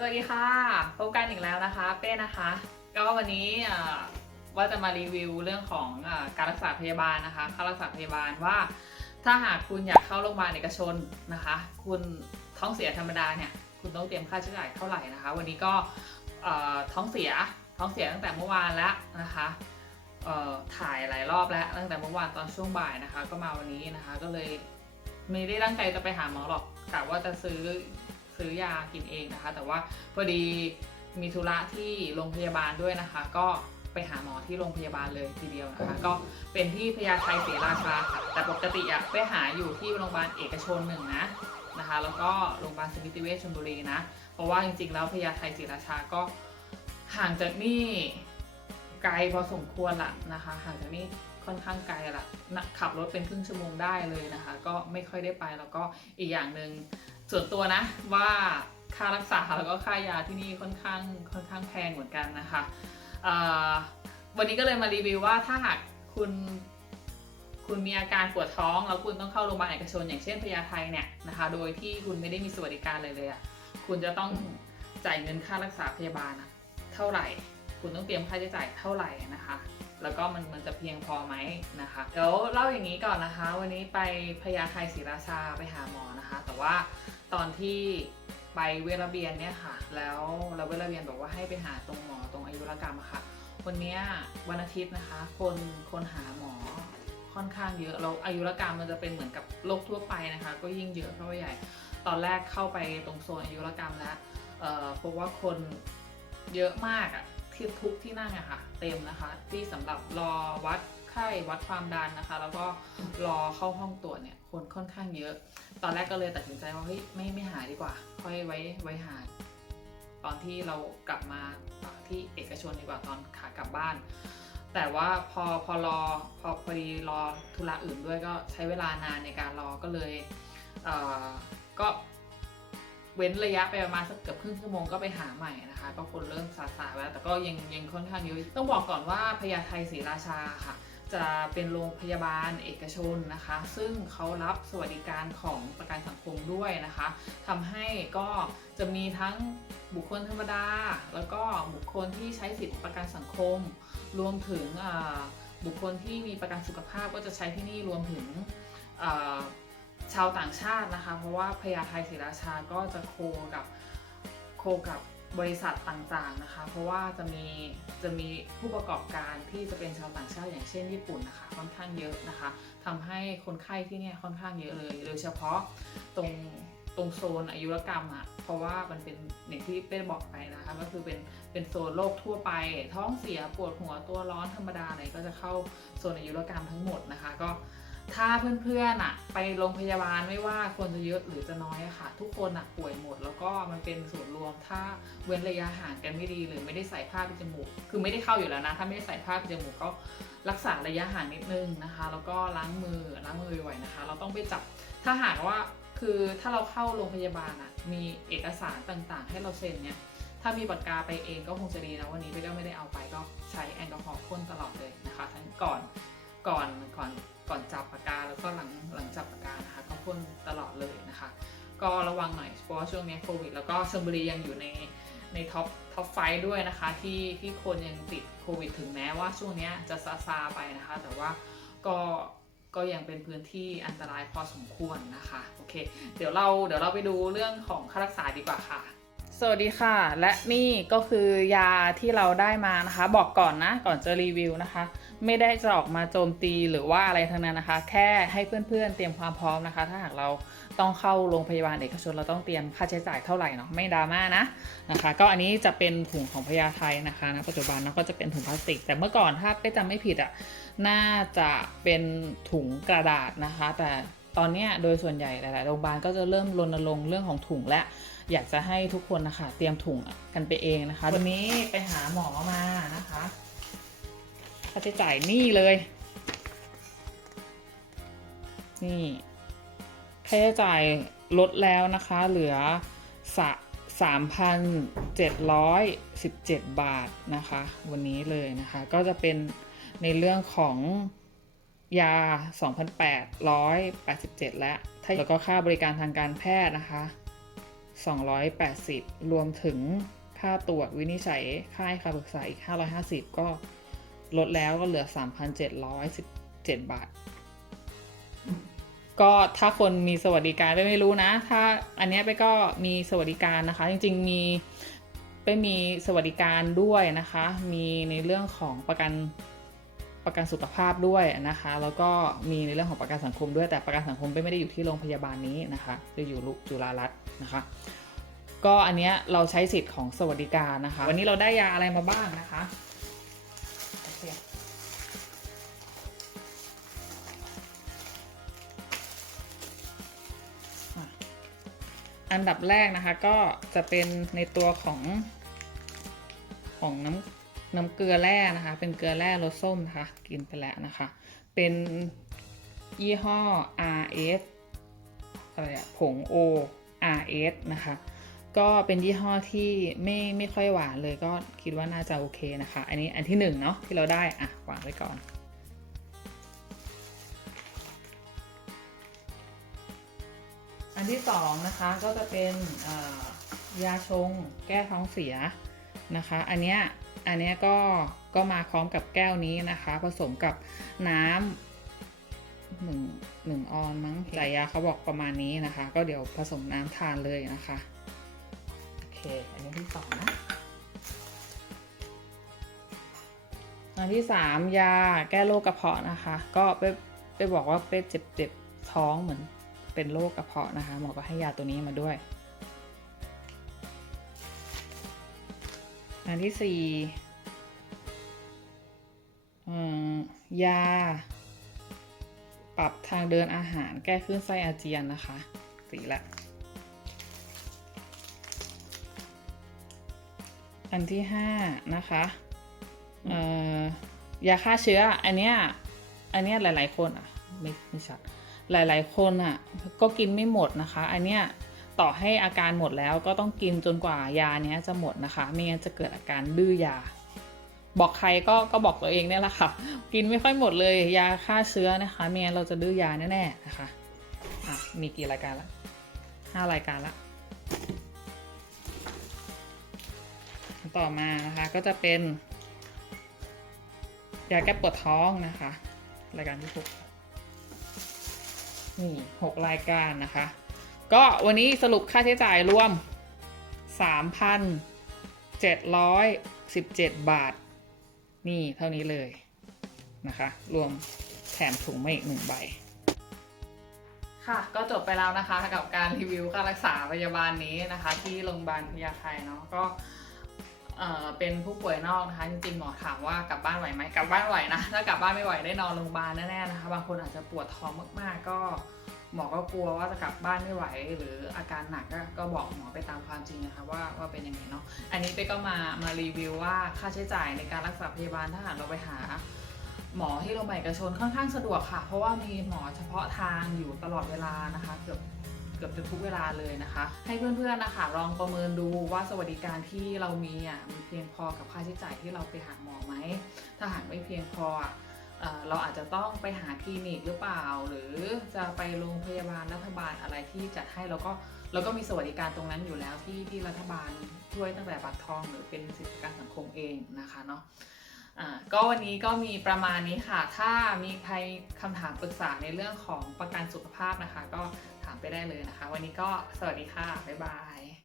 สวัสดีค่ะ พบกันอีกแล้วนะคะ เป้นะคะ ก็วันนี้ว่าจะมารีวิวเรื่องของอการรักษาพยาบาลนะคะค่ารักษาพยาบาลว่า ถ้าหากคุณอยากเข้าโรงพยาบาลเอกชนนะคะ คุณท้องเสียธรรมดาเนี่ยคุณต้องเตรียมค่าใช้จ่ายเท่าไหร่นะคะ วันนี้ก็ท้องเสียท้องเสียตั้งแต่เมื่อวานแล้วนะคะถ่ายหลายรอบแล้วตั้งแต่เมื่อวานตอนช่วงบ่ายนะคะ ก็มาวันนี้นะคะ ก็เลยไม่ได้ตั้งใจจะไปหาหมอหรอกกะว่าจะซื้อ ซื้อยากินเองนะคะ แต่ว่าพอดีมีธุระที่โรงพยาบาลด้วยนะคะ ก็ไปหาหมอที่โรงพยาบาลเลยทีเดียวนะคะ ก็เป็นที่พญาไทศศรีราชาค่ะแต่ปกติอะไปหาอยู่ที่โรงพยาบาลเอกชนหนึ่งนะนะคะ แล้วก็โรงพยาบาลสมิติเวชชลบุรีนะ เพราะว่าจริงๆแล้วพญาไทศศรีราชาก็ห่างจากนี่ไกลพอสมควรละนะคะ ห่างจากนี่ค่อนข้างไกลละนะขับรถเป็นครึ่งชั่วโมงได้เลยนะคะ ก็ไม่ค่อยได้ไปแล้วก็อีกอย่างหนึ่ง ส่วนตัวนะว่าค่ารักษาแล้วก็ค่ายาที่นี่ค่อนข้างค่อนข้างแพงเหมือนกันนะคะวันนี้ก็เลยมารีวิวว่าถ้าหากคุณคุณมีอาการปวดท้อง แล้วคุณต้องเข้าโรงพยาบาลเอกชน อย่างเช่นพญาไทเนี่ยนะคะ โดยที่คุณไม่ได้มีสวัสดิการเลยเลยอะคุณจะต้องจ่ายเงินค่ารักษาพยาบาลอะเท่าไหร่ คุณต้องเตรียมค่าใช้จ่ายเท่าไหร่นะคะ แล้วก็มันมันจะเพียงพอไหมนะคะเดี๋ยวเล่าอย่างนี้ก่อนนะคะ วันนี้ไปพญาไทศรีราชาไปหาหมอนะคะ แต่ว่า ตอนที่ไปเวรเบียนเนี่ยค่ะ แล้วเราเวรเบียนบอกว่าให้ไปหาตรงหมอตรงอายุรกรรมอะค่ะ วันนี้วันอาทิตย์นะคะ คนคนหาหมอค่อนข้างเยอะแล้วอายุรกรรมมันจะเป็นเหมือนกับโรคทั่วไปนะคะ ก็ยิ่งเยอะเข้าไปใหญ่ ตอนแรกเข้าไปตรงโซนอายุรกรรมแล้วเอ่อพบว่าคนเยอะมากอะที่ทุกที่นั่งอะค่ะ เต็มนะคะ ที่สำหรับรอวัด ข้ วัดความดันนะคะ แล้วก็รอเข้าห้องตรวจเนี่ยคนค่อนข้างเยอะ ตอนแรกก็เลยตัดสินใจว่าเฮ้ยไม่ไม่หาดีกว่า ค่อยไว้ไว้หา ตอนที่เรากลับมาที่เอกชนดีกว่าตอนขากลับบ้าน แต่ว่าพอพอรอพอพอดีรอธุระอื่นด้วยก็ใช้เวลานานในการรอก็เลยเออก็เว้นระยะไปประมาณสักเกือบครึ่งชั่วโมงก็ไปหาใหม่นะคะก็คนเริ่มซาซาแล้วแต่ก็ยังยังค่อนข้างเยอะต้องบอกก่อนว่าพญาไทศรีราชาค่ะ จะเป็นโรงพยาบาลเอกชนนะคะ ซึ่งเขารับสวัสดิการของประกันสังคมด้วยนะคะทำให้ก็จะมีทั้งบุคคลธรรมดา แล้วก็บุคคลที่ใช้สิทธิประกันสังคม รวมถึงบุคคลที่มีประกันสุขภาพก็จะใช้ที่นี่รวมถึงชาวต่างชาตินะคะ เพราะว่าพญาไทศรีราชาก็จะโคกับโคกับ บริษัทต่างๆนะคะ เพราะว่าจะมีจะมีผู้ประกอบการที่จะเป็นชาวต่างชาติอย่างเช่นญี่ปุ่นนะคะค่อนข้างเยอะนะคะทำให้คนไข้ที่เนี่ยค่อนข้างเยอะเลยโดยเฉพาะตรงตรงโซนอายุรกรรมอะ่ะเพราะว่ามันเป็นอย่างที่เป้บอกไปนะคะก็คือเป็นเป็นโซนโรคทั่วไป ท้องเสียปวดหัวตัวร้อนธรรมดาอะไรก็จะเข้าโซนอายุรกรรมทั้งหมดนะคะ ก็ ถ้าเพื่อนๆอะไปโรงพยาบาลไม่ว่าคนจะเยอะหรือจะน้อยอะค่ะ ทุกคนอะป่วยหมดแล้วก็มันเป็นส่วนรวม ถ้าเว้นระยะห่างกันไม่ดีหรือไม่ได้ใส่ผ้าปิดจมูก คือไม่ได้เข้าอยู่แล้วนะ ถ้าไม่ได้ใส่ผ้าปิดจมูกก็รักษาระยะห่างนิดนึงนะคะ แล้วก็ล้างมือล้างมือบ่อยๆนะคะ เราต้องไปจับถ้าหากว่าคือถ้าเราเข้าโรงพยาบาลอะมีเอกสารต่างๆ ให้เราเซ็นเนี่ยถ้ามีปากกาไปเองก็คงจะดีนะวันนี้พี่ก็ไม่ได้เอาไปก็ใช้แอลกอฮอล์พ่นตลอดเลยนะคะ ทั้งก่อนก่อนก่อน ก่อนจับปากกาแล้วก็หลังหลังจับปากกานะคะก็พ่นตลอดเลยนะคะ ก็ระวังหน่อยเพราะว่าช่วงนี้โควิดแล้วก็ชลบุรียังอยู่ในในท็อปท็อปไฟด้วยนะคะที่ที่คนยังติดโควิดถึงแม้ว่าช่วงนี้จะซาซาไปนะคะ แต่ว่าก็ก็ยังเป็นพื้นที่อันตรายพอสมควรนะคะโอเค เดี๋ยวเราเดี๋ยวเราไปดูเรื่องของค่ารักษาดีกว่าค่ะ สวัสดีค่ะ และนี่ก็คือยาที่เราได้มานะคะ บอกก่อนนะก่อนจะรีวิวนะคะ ไม่ได้จะออกมาโจมตีหรือว่าอะไรทั้งนั้นนะคะ แค่ให้เพื่อนๆเตรียมความพร้อมนะคะ ถ้าหากเราต้องเข้าโรงพยาบาลเอกชนเราต้องเตรียมค่าใช้จ่ายเท่าไหร่เนาะไม่ดราม่านะนะคะ ก็อันนี้จะเป็นถุงของพยาไทยนะคะณปัจจุบันเนาะก็จะเป็นถุงพลาสติก แต่เมื่อก่อนถ้าไปจำไม่ผิดอะ่ะน่าจะเป็นถุงกระดาษนะคะ แต่ ตอนเนี้ยโดยส่วนใหญ่หลาย ๆ โรงพยาบาลก็จะเริ่มรณรงค์เรื่องของถุงและ อยากจะให้ทุกคนนะคะเตรียมถุงกันไปเองนะคะวันนี้ไปหาหมอมานะคะค่าใช้จ่ายนี่เลย นี่ค่าใช้จ่ายลดแล้วนะคะเหลือสะสามพันเจ็ดร้อยสิบเจ็ดบาทนะคะ วันนี้เลยนะคะ ก็จะเป็นในเรื่องของ ยา 2,887 และถ้าแล้วก็ค่าบริการทางการแพทย์นะคะ 280 รวมถึงค่าตรวจวินิจฉัย ค่าให้คำปรึกษาอีก 550 ก็ลดแล้วก็เหลือ 3,717 บาท ก็ถ้าคนมีสวัสดิการไปไม่รู้นะ ถ้าอันเนี้ยไปก็มีสวัสดิการนะคะ จริง ๆ มีไปมีสวัสดิการด้วยนะคะ มีในเรื่องของประกัน ประกันสุขภาพด้วยนะคะ แล้วก็มีในเรื่องของประกันสังคมด้วยแต่ประกันสังคมไม่ได้อยู่ที่โรงพยาบาลนี้นะคะคือยู่จุฬารัตน์นะคะ ก็อันเนี้ยเราใช้สิทธิ์ของสวัสดิการนะคะ วันนี้เราได้ยาอะไรมาบ้างนะคะอันดับแรกนะคะก็จะเป็นในตัวของของน้ำ น้ำเกลือแร่นะคะ เป็นเกลือแร่รสส้มนะคะ กินไปแล้วนะคะ เป็นยี่ห้อ RS อะไรอะผง O RS นะคะ ก็เป็นยี่ห้อที่ไม่ไม่ค่อยหวานเลยก็คิดว่าน่าจะโอเคนะคะ อันนี้อันที่หนึ่งเนาะที่เราได้อะวางไว้ก่อนอันที่สองนะคะก็จะเป็นยาชงแก้ท้องเสียนะคะ อันเนี้ย อันเนี้ยก็ก็มาพร้อมกับแก้วนี้นะคะ ผสมกับน้ำหนึ่งหนึ่งออนมั้งจ่ายยาเขาบอกประมาณนี้นะคะ ก็เดี๋ยวผสมน้ำทานเลยนะคะ โอเค อันนี้ที่สองนะอันที่สามยาแก้โรคกระเพาะนะคะ ก็ไปไปบอกว่าไปเจ็บเจ็บท้องเหมือนเป็นโรคกระเพาะนะคะ หมอก็ให้ยาตัวนี้มาด้วย อันที่สี่ยา ปรับทางเดินอาหารแก้คลื่นไส้อาเจียนนะคะสีละ อันที่ห้านะคะยาฆ่าเชื้อ อันเนี้ยอันเนี้ยหลาย ๆ คนอะ ไม่ไม่ชัดหลาย ๆ คนอะ ก็กินไม่หมดนะคะ อันเนี้ย ต่อให้อาการหมดแล้วก็ต้องกินจนกว่ายาเนี้ยจะหมดนะคะ ไม่งั้นจะเกิดอาการดื้อยา บอกใครก็ก็บอกตัวเองเนี่ยแหละค่ะ กินไม่ค่อยหมดเลยยาฆ่าเชื้อนะคะไม่งั้นเราจะดื้อยาแน่ๆนะคะอะมีกี่รายการละห้ารายการละต่อมานะคะก็จะเป็นยาแก้ปวดท้องนะคะ รายการที่หกนี่หกรายการนะคะ ก็วันนี้สรุปค่าใช้จ่ายรวม 3,717 บาท นี่เท่านี้เลยนะคะ รวมแถมถุงมาอีกหนึ่งใบ ค่ะก็จบไปแล้วนะคะ กับการรีวิวค่ารักษาพยาบาลนี้นะคะ ที่โรงพยาบาลพญาไทเนาะก็เป็นผู้ป่วยนอกนะคะจริงๆหมอถามว่ากลับบ้านไหวไหมกลับบ้านไหวนะถ้ากลับบ้านไม่ไหวได้นอนโรงพยาบาลแน่ๆนะคะ บางคนอาจจะปวดท้องมากๆก็ หมอก็กลัวว่าจะกลับบ้านไม่ไหว หรืออาการหนักก็ก็บอกหมอไปตามความจริงนะคะว่าว่าเป็นยังไงเนาะอันนี้เป๊กก็มามารีวิวว่าค่าใช้จ่ายในการรักษาพยาบาลถ้าหากเราไปหา หมอที่โรงพยาบาลเอกชนค่อนข้างสะดวกค่ะ เพราะว่ามีหมอเฉพาะทางอยู่ตลอดเวลานะคะเกือบเกือบจะทุกเวลาเลยนะคะ ให้เพื่อนๆนะคะ ลองประเมินดูว่าสวัสดิการที่เรามีอะมันเพียงพอกับค่าใช้จ่ายที่เราไปหาหมอไหมถ้าหากไม่เพียงพออะ เราอาจจะต้องไปหาคลินิกหรือเปล่า หรือจะไปโรงพยาบาลรัฐบาลอะไรที่จัดให้แล้วก็เราก็มีสวัสดิการตรงนั้นอยู่แล้วที่ที่รัฐบาลช่วยตั้งแต่บัตรทอง หรือเป็นสิทธิกันสังคมเองนะคะเนาะก็วันนี้ก็มีประมาณนี้ค่ะ ถ้ามีใครคำถามปรึกษาในเรื่องของประกันสุขภาพนะคะ ก็ถามไปได้เลยนะคะ วันนี้ก็สวัสดีค่ะ บ๊ายบาย